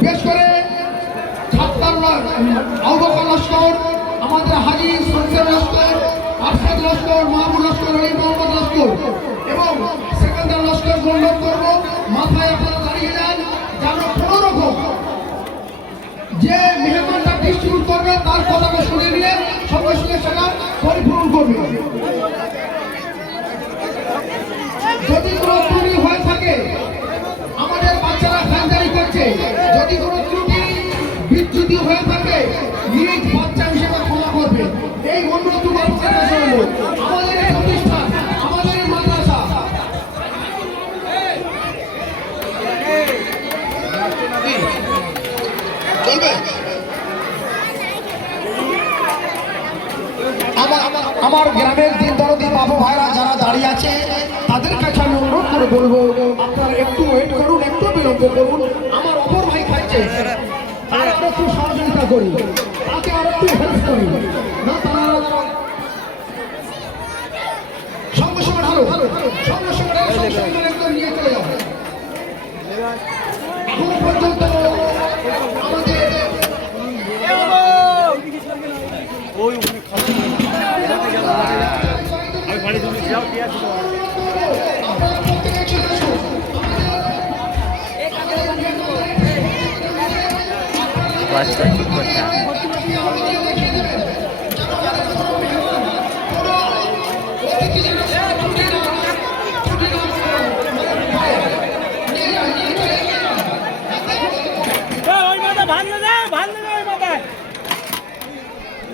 বিশেষ করে ছাত্তার আউবকর লস্কর, আমাদের হাজি সনসের লস্কর, আরশাদ লস্কর, মাহবুব লস্কর, আলী মোহাম্মদ লস্কর এবং সেকেন্দার লস্কর বন্ধন করব। মাথায় আপনারা দাঁড়িয়ে যান, যেন কোনো রকম যে মেহমানটা ডিস্ট্রিবিউট করবে তার কথাটা শুনে নিয়ে সঙ্গে সঙ্গে সেটা পরিপূরণ করবে। যদি কোনো ত্রুটি হয়ে থাকে, আমাদের বাচ্চারা খানদারি করছে, যদি কোনো ত্রুটি বিচ্যুতি হয়ে থাকে নিজ বাচ্চা হিসেবে ক্ষমা করবে। এই অনুরোধটুকু আপনাদের কাছে হলো। আমাদের এই প্রতিষ্ঠান, আমাদের এই মাদ্রাসা চলবে। আমার গ্রামের দিন দরদি বাবু ভাইরা যারা দাঁড়িয়ে আছে তাদের কাছে আমি অনুরোধ করে বলবো, আপনারা একটু ওয়েট করুন, একটু বিলম্ব করুন। আমার অপর ভাই খাচ্ছে, তারা একটু সহযোগিতা করি, তাকে আর একটু হেল্প করি না। তারা সঙ্গে সঙ্গে ঢালো, সঙ্গে সঙ্গে একদম নিয়ে চলে যাও। এখন পর্যন্ত আমাদের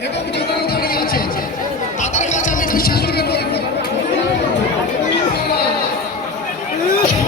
এবং যারা দাঁড়িয়ে আছে তাদের কাছে আমি বিশ্বাস করে